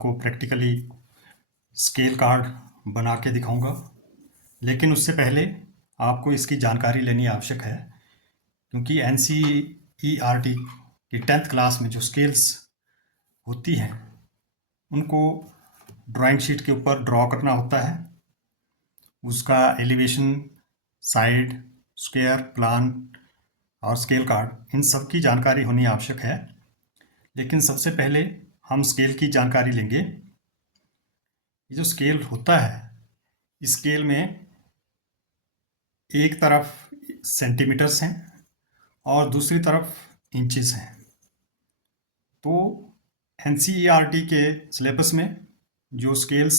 को practically scale card बना के दिखाऊंगा, लेकिन उससे पहले आपको इसकी जानकारी लेनी आवश्यक है, क्योंकि NCERT की 10th क्लास में जो स्केल्स होती हैं उनको ड्राइंग शीट के ऊपर ड्रॉ करना होता है। उसका एलिवेशन, साइड, स्क्वायर, प्लान और स्केल कार्ड, इन सब की जानकारी होनी आवश्यक है। लेकिन सबसे पहले हम स्केल की जानकारी लेंगे। ये जो स्केल होता है, इस स्केल में एक तरफ सेंटीमीटर्स हैं और दूसरी तरफ इंचेस हैं। तो NCERT के सिलेबस में जो स्केल्स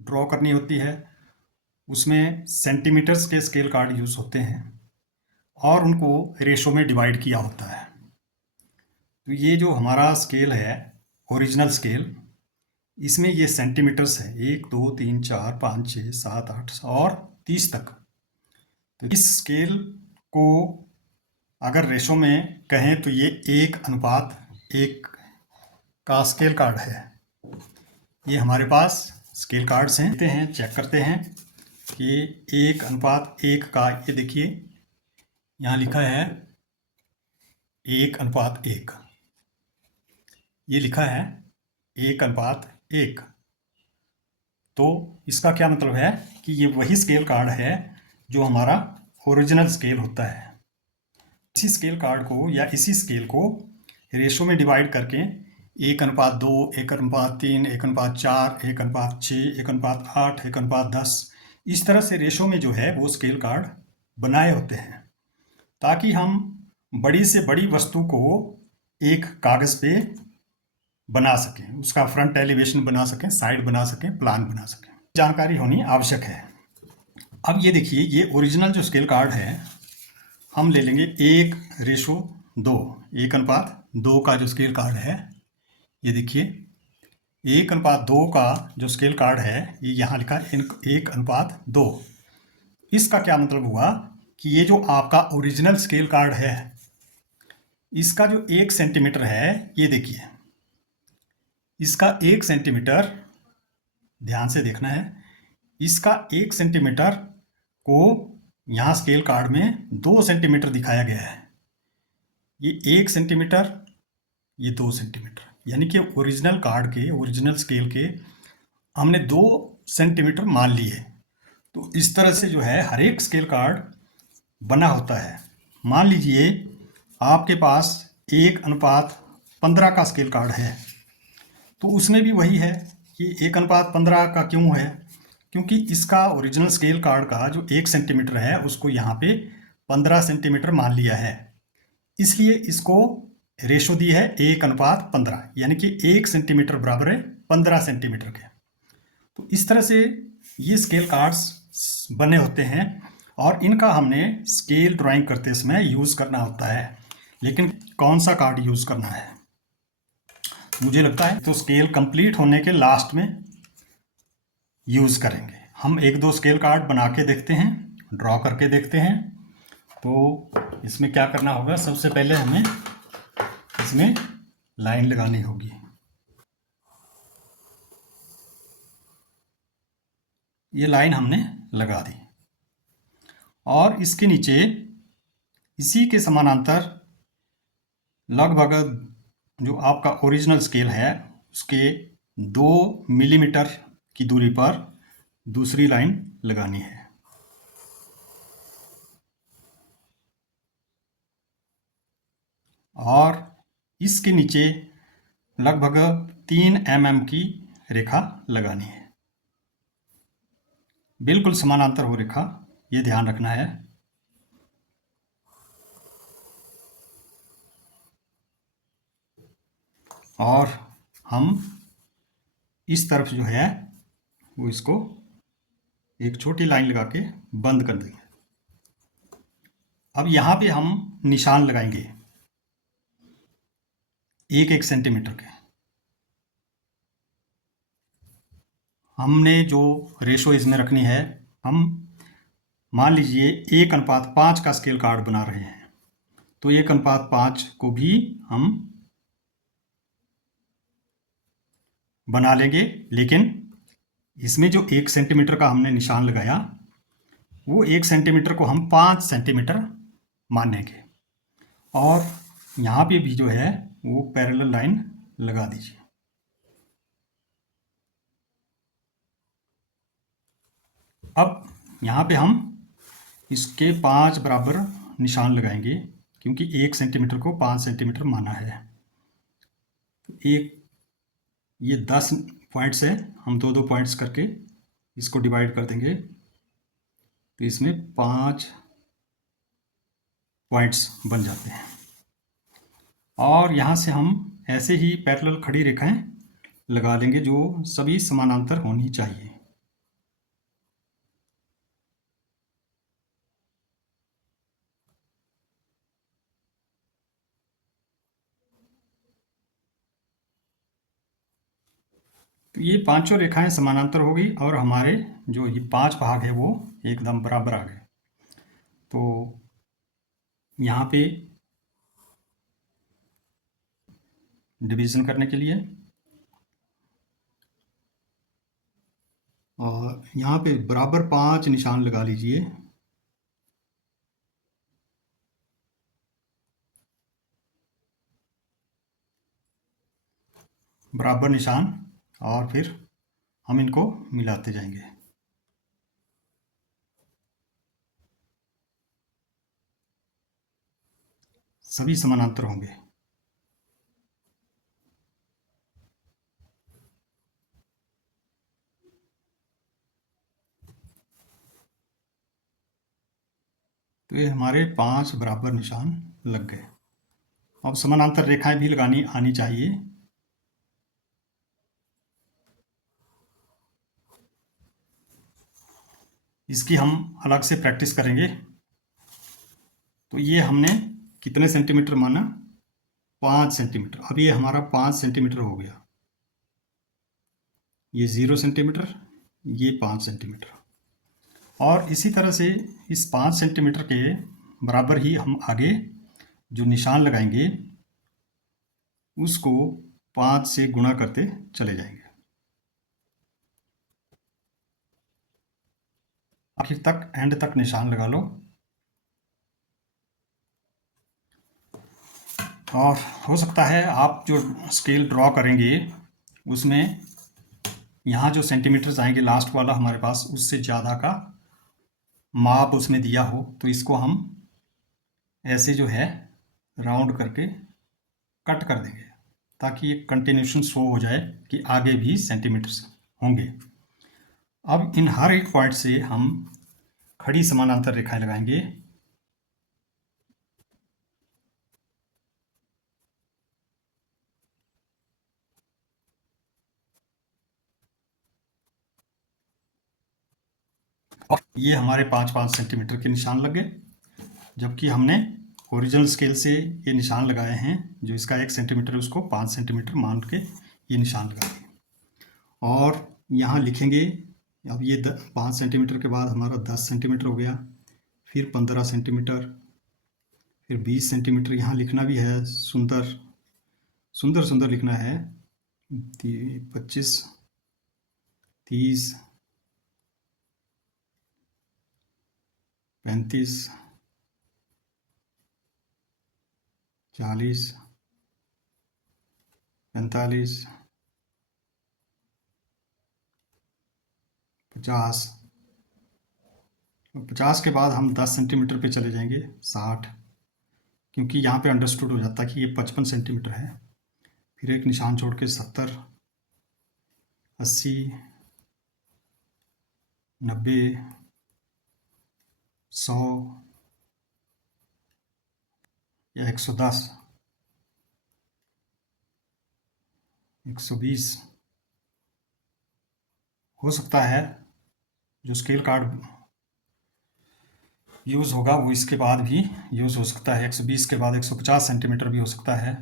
ड्रॉ करनी होती है उसमें सेंटीमीटर्स के स्केल कार्ड यूज़ होते हैं और उनको रेशो में डिवाइड किया होता है। तो ये जो हमारा स्केल है, ओरिजिनल स्केल, इसमें ये सेंटीमीटर्स है 1 2 3 4 5 6 7 8 और 30 तक। तो इस स्केल को अगर रेशो में कहें तो ये 1:1 का स्केल कार्ड है। ये हमारे पास स्केल कार्ड्स हैं, चेक करते हैं कि 1:1 का, ये देखिए यहाँ लिखा है 1:1, ये लिखा है 1:1। तो इसका क्या मतलब है कि ये वही स्केल कार्ड है जो हमारा ओरिजिनल स्केल होता है। इसी स्केल कार्ड को या इसी स्केल को रेशो में डिवाइड करके 1:2, 1:3, 1:4, 1:6, 1:8, 1:10, इस तरह से रेशो में जो है वो स्केल कार्ड बनाए होते हैं, ताकि हम बड़ी से बड़ी वस्तु को एक कागज़ पे बना सकें, उसका फ्रंट एलिवेशन बना सकें, साइड बना सकें, प्लान बना सकें। जानकारी होनी आवश्यक है। अब ये देखिए, ये ओरिजिनल जो स्केल कार्ड है हम ले लेंगे 1:2, 1:2 का जो स्केल कार्ड है, ये देखिए 1:2 का जो स्केल कार्ड है, ये यहाँ लिखा है 1:2। इसका क्या मतलब हुआ कि ये जो आपका ओरिजिनल स्केल कार्ड है, इसका जो 1 सेंटीमीटर है, ये देखिए इसका 1 सेंटीमीटर, ध्यान से देखना है, इसका 1 सेंटीमीटर को यहाँ स्केल कार्ड में 2 सेंटीमीटर दिखाया गया है। ये 1 सेंटीमीटर, ये 2 सेंटीमीटर, यानी कि ओरिजिनल कार्ड के, ओरिजिनल स्केल के हमने 2 सेंटीमीटर मान लिए। तो इस तरह से जो है हर एक स्केल कार्ड बना होता है। मान लीजिए आपके पास 1:15 का स्केल कार्ड है, तो उसमें भी वही है कि 1:15 का क्यों है, क्योंकि इसका ओरिजिनल स्केल कार्ड का जो 1 सेंटीमीटर है उसको यहाँ पे 15 सेंटीमीटर मान लिया है, इसलिए इसको रेशो दी है 1:15, यानी कि 1 सेंटीमीटर बराबर है 15 सेंटीमीटर के। तो इस तरह से ये स्केल कार्ड्स बने होते हैं और इनका हमने स्केल ड्राइंग करते समय यूज़ करना होता है। लेकिन कौन सा कार्ड यूज़ करना है, मुझे लगता है तो स्केल कंप्लीट होने के लास्ट में यूज़ करेंगे। हम 1-2 स्केल कार्ड बना के देखते हैं, ड्रॉ करके देखते हैं। तो इसमें क्या करना होगा, सबसे पहले हमें इसमें लाइन लगानी होगी। ये लाइन हमने लगा दी और इसके नीचे इसी के समानांतर लगभग जो आपका ओरिजिनल स्केल है उसके 2 मिलीमीटर की दूरी पर दूसरी लाइन लगानी है। और इसके नीचे लगभग 3 mm की रेखा लगानी है। बिल्कुल समानांतर हो रेखा, ये ध्यान रखना है। और हम इस तरफ जो है वो इसको एक छोटी लाइन लगा के बंद कर देंगे। अब यहाँ पे हम निशान लगाएंगे 1-1 सेंटीमीटर के। हमने जो रेशो इसमें रखनी है, हम मान लीजिए 1:5 का स्केल कार्ड बना रहे हैं, तो 1:5 को भी हम बना लेंगे, लेकिन इसमें जो 1 सेंटीमीटर का हमने निशान लगाया वो 1 सेंटीमीटर को हम 5 सेंटीमीटर मानेंगे, और यहाँ पे भी जो है वो पैरेलल लाइन लगा दीजिए। अब यहाँ पे हम इसके 5 बराबर निशान लगाएंगे, क्योंकि 1 सेंटीमीटर को 5 सेंटीमीटर माना है। एक ये 10 पॉइंट्स है, हम 2-2 पॉइंट्स करके इसको डिवाइड कर देंगे, तो इसमें 5 पॉइंट्स बन जाते हैं। और यहाँ से हम ऐसे ही पैरेलल खड़ी रेखाएं लगा लेंगे जो सभी समानांतर होनी चाहिए। तो ये पांचों रेखाएं समानांतर होगी और हमारे जो ये 5 भाग है वो एकदम बराबर आ गए। तो यहाँ पे डिवीजन करने के लिए और यहाँ पे बराबर 5 निशान लगा लीजिए। बराबर निशान, और फिर हम इनको मिलाते जाएंगे। सभी समानांतर होंगे। तो ये हमारे 5 बराबर निशान लग गए। अब समानांतर रेखाएं भी लगानी आनी चाहिए। इसकी हम अलग से प्रैक्टिस करेंगे। तो ये हमने कितने सेंटीमीटर माना? 5 सेंटीमीटर। अब ये हमारा 5 सेंटीमीटर हो गया। ये 0 सेंटीमीटर, ये 5 सेंटीमीटर। और इसी तरह से इस 5 सेंटीमीटर के बराबर ही हम आगे जो निशान लगाएंगे उसको 5 से गुणा करते चले जाएंगे। आखिर तक, एंड तक निशान लगा लो। और हो सकता है आप जो स्केल ड्रॉ करेंगे उसमें यहाँ जो सेंटीमीटर्स आएंगे लास्ट वाला हमारे पास, उससे ज़्यादा का माप उसमें दिया हो, तो इसको हम ऐसे जो है राउंड करके कट कर देंगे, ताकि एक कंटिन्यूशन शो हो जाए कि आगे भी सेंटीमीटर्स होंगे। अब इन हर एक पॉइंट से हम खड़ी समानांतर रेखाएं लगाएंगे। और ये हमारे 5-5 सेंटीमीटर के निशान लग गए, जबकि हमने ओरिजिनल स्केल से ये निशान लगाए हैं। जो इसका 1 सेंटीमीटर है उसको 5 सेंटीमीटर मान के ये निशान लगाएंगे। और यहाँ लिखेंगे, अब ये 5 सेंटीमीटर के बाद हमारा 10 सेंटीमीटर हो गया, फिर 15 सेंटीमीटर, फिर 20 सेंटीमीटर। यहाँ लिखना भी है, सुंदर सुंदर सुंदर लिखना है। 25, 30, 35, 40, 45, 50। 50 के बाद हम 10 सेंटीमीटर पे चले जाएंगे, 60, क्योंकि यहाँ पे अंडरस्टूड हो जाता है कि ये 55 सेंटीमीटर है। फिर एक निशान छोड़ के 70, 80, 90, 100 या 110, 120। हो सकता है जो स्केल कार्ड यूज़ होगा वो इसके बाद भी यूज़ हो सकता है। 120 के बाद 150 सेंटीमीटर भी हो सकता है,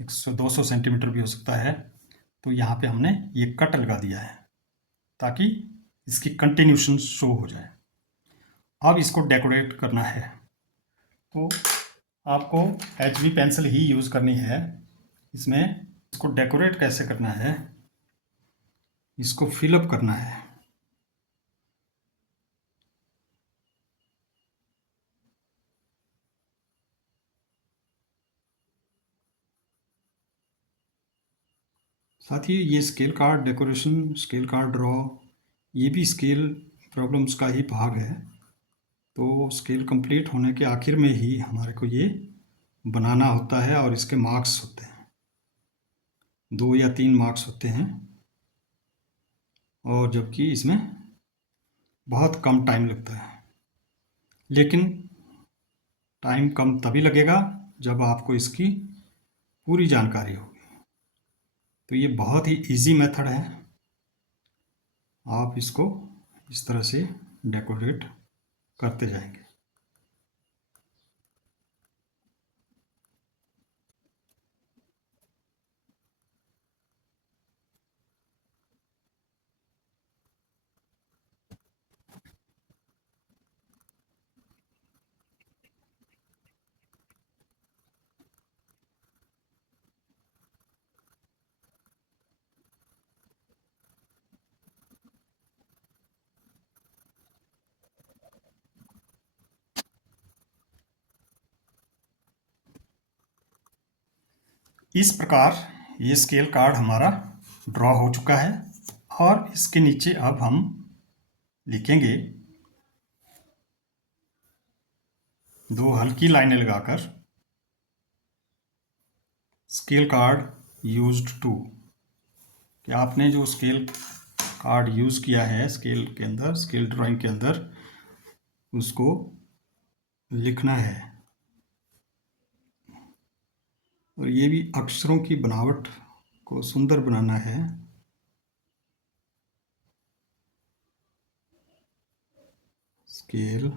200 सेंटीमीटर भी हो सकता है। तो यहाँ पे हमने ये कट लगा दिया है ताकि इसकी कंटिन्यूशन शो हो जाए। अब इसको डेकोरेट करना है, तो आपको HB पेंसिल ही यूज़ करनी है इसमें। इसको डेकोरेट कैसे करना है, इसको फिलअप करना है। साथ ही ये scale card decoration, scale card draw, ये भी स्केल प्रॉब्लम्स का ही भाग है। तो स्केल कंप्लीट होने के आखिर में ही हमारे को ये बनाना होता है और इसके मार्क्स होते हैं, 2 या 3 मार्क्स होते हैं। और जबकि इसमें बहुत कम टाइम लगता है, लेकिन टाइम कम तभी लगेगा जब आपको इसकी पूरी जानकारी होगी। तो ये बहुत ही इजी मेथड है, आप इसको इस तरह से डेकोरेट करते जाएंगे। इस प्रकार ये स्केल कार्ड हमारा ड्रॉ हो चुका है और इसके नीचे अब हम लिखेंगे 2 हल्की लाइनें लगाकर स्केल कार्ड यूज्ड टू, कि आपने जो स्केल कार्ड यूज़ किया है स्केल के अंदर, स्केल ड्राइंग के अंदर, उसको लिखना है। और ये भी अक्षरों की बनावट को सुंदर बनाना है। Scale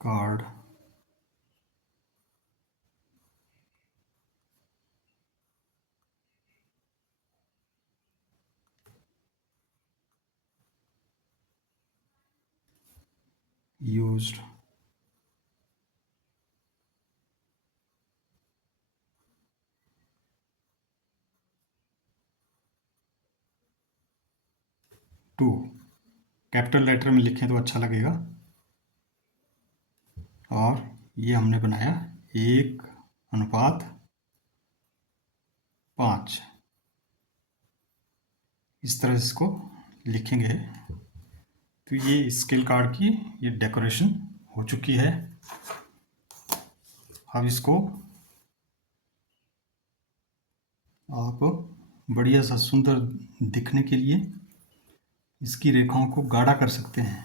card used to, capital letter में लिखें तो अच्छा लगेगा। और ये हमने बनाया 1:5, इस तरह इसको लिखेंगे। तो ये स्केल कार्ड की ये डेकोरेशन हो चुकी है। अब इसको आप बढ़िया सा सुंदर दिखने के लिए इसकी रेखाओं को गाढ़ा कर सकते हैं।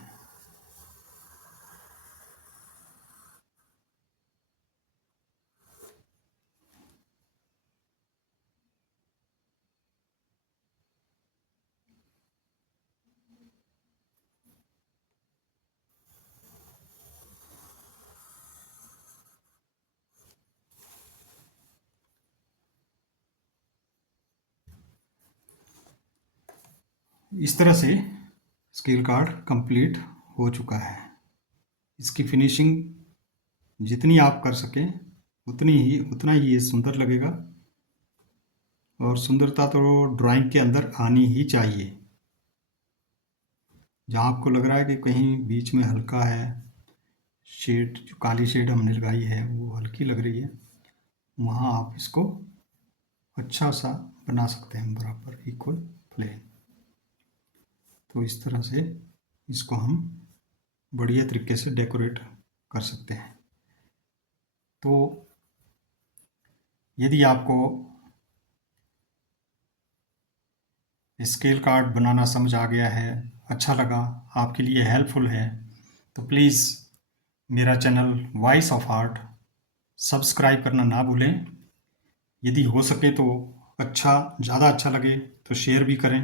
इस तरह से स्केल कार्ड कंप्लीट हो चुका है। इसकी फिनिशिंग जितनी आप कर सकें उतना ही ये सुंदर लगेगा। और सुंदरता तो ड्राइंग के अंदर आनी ही चाहिए। जहाँ आपको लग रहा है कि कहीं बीच में हल्का है, शेड जो काली शेड हमने लगाई है वो हल्की लग रही है, वहाँ आप इसको अच्छा सा बना सकते हैं, बराबर इक्वल प्लेन। तो इस तरह से इसको हम बढ़िया तरीके से डेकोरेट कर सकते हैं। तो यदि आपको स्केल कार्ड बनाना समझ आ गया है, अच्छा लगा, आपके लिए हेल्पफुल है, तो प्लीज़ मेरा channel voice of art subscribe करना ना भूलें। यदि हो सके तो ज़्यादा अच्छा लगे तो शेयर भी करें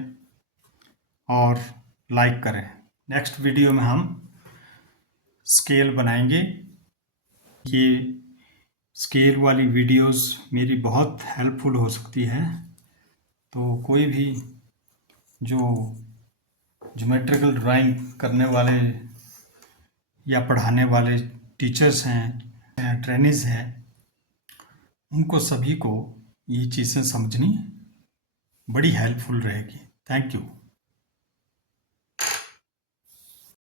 और लाइक करें। नेक्स्ट वीडियो में हम स्केल बनाएंगे। ये स्केल वाली वीडियोस मेरी बहुत हेल्पफुल हो सकती है। तो कोई भी जो ज्योमेट्रिकल ड्राइंग करने वाले या पढ़ाने वाले टीचर्स हैं, ट्रेनिज हैं, उनको सभी को ये चीज़ें समझनी बड़ी हेल्पफुल रहेगी। Thank you.